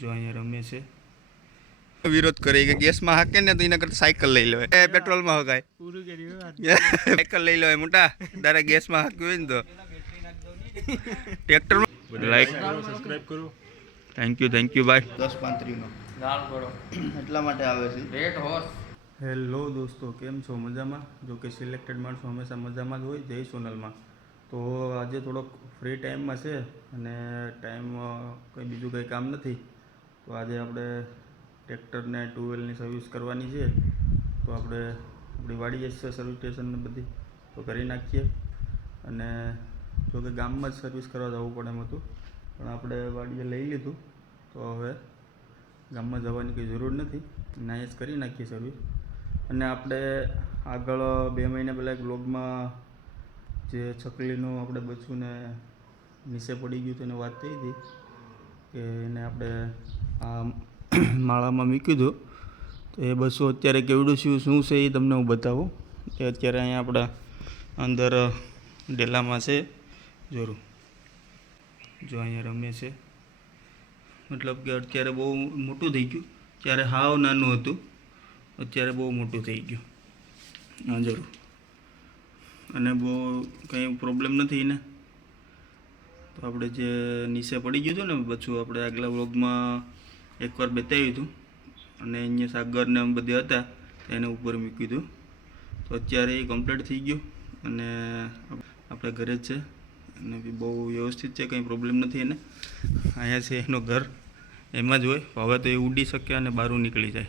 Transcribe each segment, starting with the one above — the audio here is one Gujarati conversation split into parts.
જો અહીંયા રમે છે. વિરોધ કરે કે ગેસમાં હાકે ને તો એના કરતા સાયકલ લઈ લેવાય. એ પેટ્રોલમાં હકાય પૂરું કર્યું સાયકલ લઈ લેવાય મોટા. તારે ગેસમાં હાક્યું હોય ને તો. ટ્રેક્ટર લાઈક સબસ્ક્રાઇબ કરો થેન્ક યુ થેન્ક યુ ભાઈ દસ પાંત્રીનો. લાલ કરો. એટલા માટે આવે છે. રેડ હોર્સ હેલો દોસ્તો કેમ છો? મજામાં? જો કે સિલેક્ટેડ માણસો હંમેશા મજામાં જ હોય. જય સોનલમાં. તો આજે થોડોક ફ્રી ટાઈમમાં છે અને ટાઈમ કંઈ બીજું કંઈ કામ નથી. તો આજે આપણે ટ્રેક્ટરને ટુ વ્હીલની સર્વિસ કરવાની છે. તો આપણે આપણી વાડીએ જ છે સર્વિસ સ્ટેશન ને બધી. તો કરી નાખીએ. અને જો કે ગામમાં જ સર્વિસ કરવા જવું પડે એમ હતું. પણ આપણે વાડીએ લઈ લીધું. તો હવે ગામમાં જવાની કોઈ જરૂર નથી. અને જ કરી નાખીએ સર્વિસ અને આપણે આગળ બે મહિના પહેલાં એક બ્લોગમાં જે છકલીનું આપણે બચ્ચુંને નીચે પડી ગયું તેને વાત થઈ હતી કે એને આપણે માળામાં મૂક્યું હતું. તો એ બસો અત્યારે કેવડું શું શું છે એ તમને હું બતાવું. એ અત્યારે અહીંયા આપણા અંદર ડેલામાં છે. જરૂર જો અહીંયા રમે છે. મતલબ કે અત્યારે બહુ મોટું થઈ ગયું. ત્યારે હાવ નાનું હતું. અત્યારે બહુ મોટું થઈ ગયું. હા જરૂર અને બહુ કંઈ પ્રોબ્લેમ નથી ને. તો આપણે જે નીચે પડી ગયું હતું ને બચ્ચું આપણે આગલા વ્લોગમાં એકવાર બતાવ્યું હતું. અને અહીંયા સાગર ને બધા હતા એને ઉપર મૂક્યું હતું. તો અત્યારે એ કમ્પ્લીટ થઈ ગયું. અને આપણે ઘરે જ છે. અને બહુ વ્યવસ્થિત છે, કંઈ પ્રોબ્લેમ નથી એને. અહીંયા છે એનું ઘર. એમાં જ હોય. હવે તો એ ઉડી શકે અને બહાર નીકળી જાય.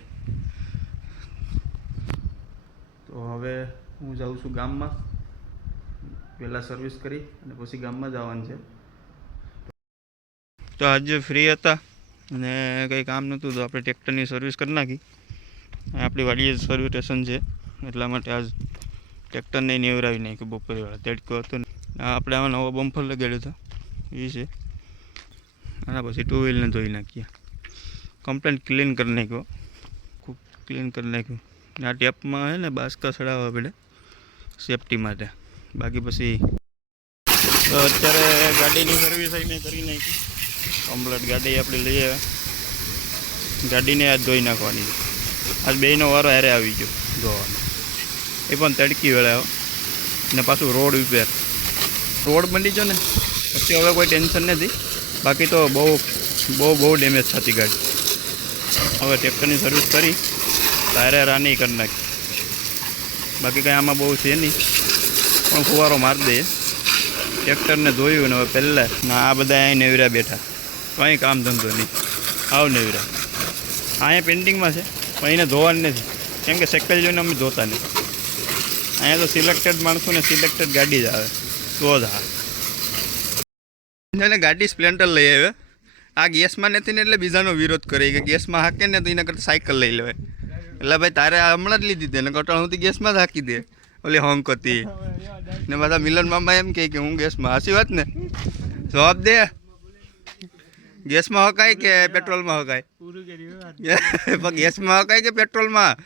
તો હવે હું જાઉં છું ગામમાં. પહેલાં સર્વિસ કરી અને પછી ગામમાં જવાનું છે. તો આજે ફ્રી હતા. અને કંઈ કામ નહોતું તો આપણે ટ્રેક્ટરની સર્વિસ કરી નાખી. આપણી વાડીએ સર્વિસ સ્ટેશન છે. એટલા માટે આજ ટ્રેક્ટરને નેવરાવી નાખ્યું બપોરેવાળા. વાળા તડકો હતો આપણે આમાં નવો બમ્ફર લગાડ્યો હતો. એ છે. આના પછી ટુ વ્હીલને ધોઈ નાખીએ કમ્પ્લેન ક્લીન કરી નાખ્યો. ખૂબ ક્લીન કરી નાખ્યું. આ ટેપમાં છે ને બાસકા ચડાવવા પડે. સેફટી માટે. બાકી પછી અત્યારે ગાડીની સર્વિસ મેં કરી નાખી. કમ્પ્લેટ ગાડી આપણે લઈએ. ગાડીને આજ ધોઈ નાખવાની. આજ બેયનો વારો હારે આવી ગયો ધોવાનો. એ પણ તડકી વેળાયો ને પાછું રોડ રિપેર રોડ બની ગયો ને, પછી હવે કોઈ ટેન્શન નથી. બાકી તો બહુ બહુ બહુ ડેમેજ થતી ગાડી. હવે ટ્રેક્ટરની સર્વિસ કરી તારે રાની કરી નાખી. બાકી કંઈ આમાં બહુ છે નહીં. પણ ફુવારો મારી દઈએ ટ્રેક્ટરને ધોયું ને હવે પહેલાં. આ બધા અહીં નેવરા બેઠા. કંઈ કામ ધંધો નહીં. આવ નેવરા અહીંયા પેન્ટિંગમાં છે, પણ એને ધોવાની નથી. કેમ કે સાયકલ જોઈને અમે ધોતા નહીં. અહીંયા તો સિલેક્ટેડ માણસોને સિલેક્ટેડ ગાડી જ આવે. તો જ હા ગાડી સ્પ્લેન્ડર લઈ આવ્યો. આ ગેસમાં નથી ને એટલે બીજાનો વિરોધ કરે. કે ગેસમાં હાકે ને તો એના કરતાં સાયકલ લઈ લેવાય. એટલે ભાઈ તારે હમણાં જ લીધી હતી ને કટાળ હું ગેસમાં જ હાકી દે. ઓલી હોંક હતી. ને બધા મિલન મામા એમ કહે કે હું ગેસમાં હાસી વાત ને? જવાબ દે. ગેસમાં હકાય કે પેટ્રોલમાં હકાય? પણ ગેસમાં હકાય કે પેટ્રોલમાં?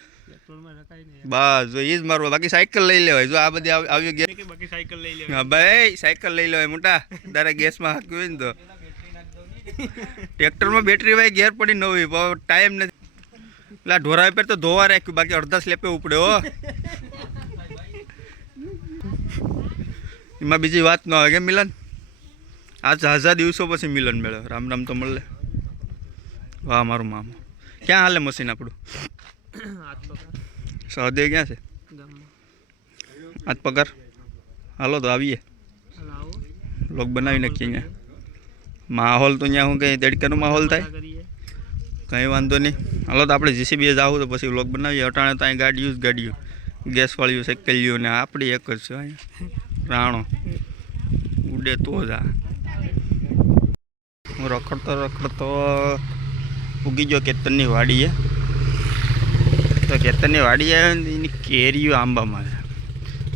બસ જો એ જ મારવા બાકી સાયકલ લઈ લેવાય. જો આ બધી આવી- ગેસ બાકી સાયકલ લઈ ભાઈ સાયકલ લઈ લેવાય મોટા. તારે ગેસમાં હાક્યું હોય ને તો. ટ્રેક્ટરમાં બેટરી ભાઈ ગેર પડી ન હોય ટાઈમ નથી. પેલા ઢોરા પર તો ધોવા રાખ્યું બાકી અડધા સ્લેપે ઉપડે એમાં બીજી વાત ન આવે કે મિલન? આ ઝાઝા દિવસો પછી મિલન મેળવે રામ રામ તો મળે. વાહ, મારું મામા. ક્યાં હાલે મશીન આપણું? સહદેવ ક્યાં છે? આજ પગાર હાલો તો આવીએ. લોક બનાવી નાખીએ અહીંયા. માહોલ તો અહીંયા શું કંઈ તડકાનો માહોલ થાય? કંઈ વાંધો નહીં. હાલો તો આપણે જીસીબી જાવું તો પછી વ્લોગ બનાવીએ. અટાણે તો અહીં ગાડીયું જ ગાડીયું ગેસવાળીયું સાયકલીયું ને આપણી એક જ છે અહીંયા. રાણો. ઉડે તો જ આ. હું રખડતો રખડતો ઉગી ગયો કેતનની વાડીએ. તો કેતનની વાડી ને એની કેરીઓ આંબામાં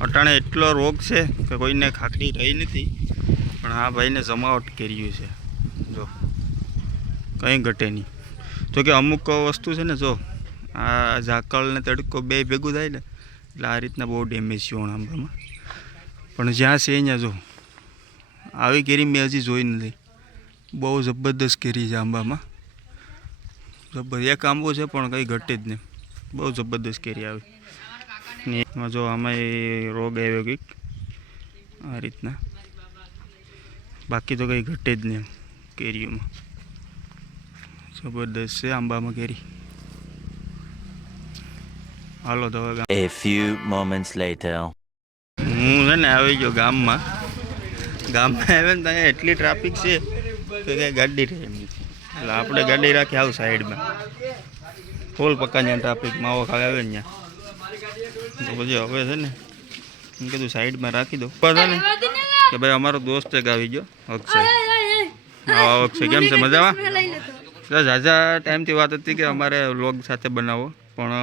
અટાણે એટલો રોગ છે કે કોઈને ખાખરી રહી નથી, પણ આ ભાઈને જમાવટ કેરીયું છે. જો, કંઈ ઘટે નહીં. જોકે અમુક વસ્તુ છે ને, જો, આ ઝાકળને તડકો બે ભેગું થાય ને, એટલે આ રીતના બહુ ડેમેજ છે આંબામાં. પણ જ્યાં છે અહીંયા જો, આવી કેરી મેં હજી જોઈ નથી. બહુ જબરદસ્ત કેરી છે આંબામાં. જબર એક આંબો છે પણ કંઈ ઘટે જ નહીં. બહુ જબરદસ્ત કેરી આવે. ને એમાં જો આમાં રોગ આવ્યો કંઈક આ રીતના. બાકી તો કંઈ ઘટે જ નહીં કેરીઓમાં. જબરદસ્ત છે આંબામાં કેરી. હાલો તો A few moments later. હું છે ને આવી ગયો ગામમાં. ગામમાં આવ્યો ને ત્યાં એટલી ટ્રાફિક છે કે ગાડી રહે એમ. એટલે આપણે ગાડી રાખી આવું સાઈડમાં. ફૂલ પક્કા ત્યાં ટ્રાફિક માવો ખાવા આવે ને ત્યાં. તો પછી હવે છે ને એમ કીધું સાઈડમાં રાખી દો છે ને કે ભાઈ અમારો દોસ્ત એક આવી ગયો અક્ષય. હા અક્ષય કેમ છે? મજામાં? તો ઝાઝા ટાઈમથી વાત હતી કે અમારે વ્લોગ સાથે બનાવો પણ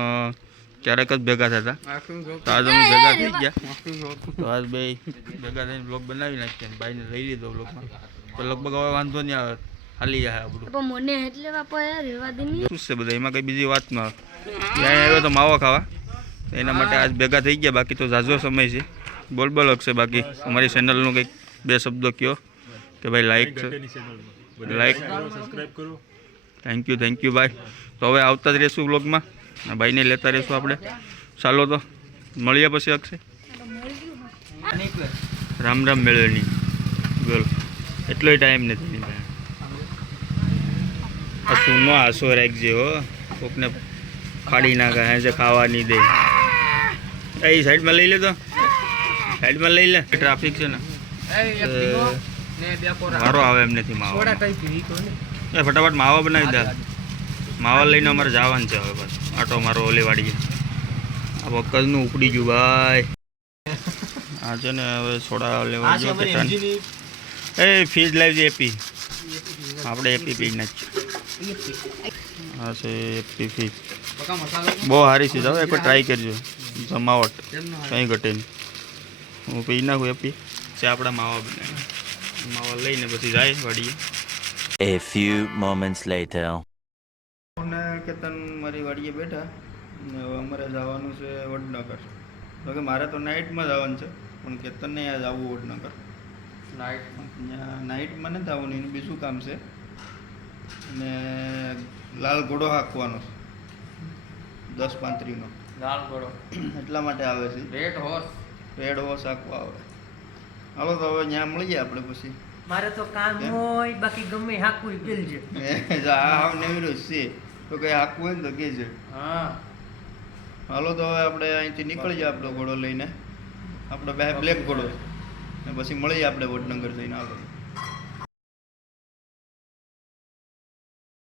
ક્યારેક જ ભેગા થતા. તો આજ અમે ભેગા થઈ ગયા. તો આજ બે ભેગા થઈને બ્લોગ બનાવી નાખ્યા ભાઈને લઈ લીધો બ્લોગમાં તો લગભગ હવે વાંધો નહીં આવે. હાલી જાય આપણું. પણ મને એટલે બાપા રહેવા દે ખુશ છે બધા? એમાં કંઈ બીજી વાત ના આવે ત્યાં આવ્યો તો માવો ખાવા. એના માટે આજ ભેગા થઈ ગયા. બાકી તો ઝાઝો સમય છે. બોલ બોલ હકશે બાકી. અમારી ચેનલનું કંઈક બે શબ્દો કયો કે ભાઈ like like thank you thank you ભાઈ તો હવે આવતા જ રહેશું બ્લોગમાં ભાઈને લેતા રહેશું આપણે. ચાલો તો. મળીએ પછી અક્ષય. રામ રામ મેળવેની. બોલ. એટલોય ટાઈમ નથી આ સૂનો આસો રાખજે હો કોકને ફાડી નાખે હે જે ખાવા નહીં દે. એ સાઈડમાં લઈ લે તો. સાઈડમાં લઈ લે. ટ્રાફિક છે ને. મારો આવે એમ નથી માવો. એ ફટાફટ માવા બનાવી દે. માવા લઈને અમારે જવાનું છે હવે બસ. આટો મારો ઓલી વાડીએ આ વખતનું ઉપડી ગયું ભાઈ. આ છે ને હવે સોડા લેવા જો એ ફીજ લાવજે એપી. આપણે એપી પી નાખીએ હા છે એપી ફીજ બહુ સારી છે જાઓ એકવાર ટ્રાય કરજો. જમાવટ. કંઈ ઘટે નહીં. હું પી નાખું એપી? છે આપણા માવા બનાવે માવા લઈને પછી જાય વાડીએ. A few moments later. અને કેતન મારી વાડીએ બેઠા. ને હવે અમારે જવાનું છે વડનગર. તો કે મારે તો નાઇટમાં જવાનું છે પણ કેતનને આ જવું વડનગર. ત્યાં નાઇટમાં નથી આવવાનું એનું બીજું કામ છે. અને લાલ ઘોડો હાંકવાનો છે. દસ પાંત્રીનો. લાલ ઘોડો. એટલા માટે આવે છે. રેડ હોર્સ રેડ હોર્સ હાંકવા આવે. હાલો તો હવે ત્યાં મળીએ આપણે પછી. મારે તો કામ હોય બાકી ગમે હાકું ગેલજે જો આ હાવ નેવરો જ છે. તો કંઈ હાંકવું હોય ને તો કેજે હા. હાલો તો હવે આપણે અહીંથી નીકળી જાય આપણો ઘોડો લઈને. આપણો બે બ્લેક ઘોડો પછી મળીએ આપણે વડનગર જઈને હાલો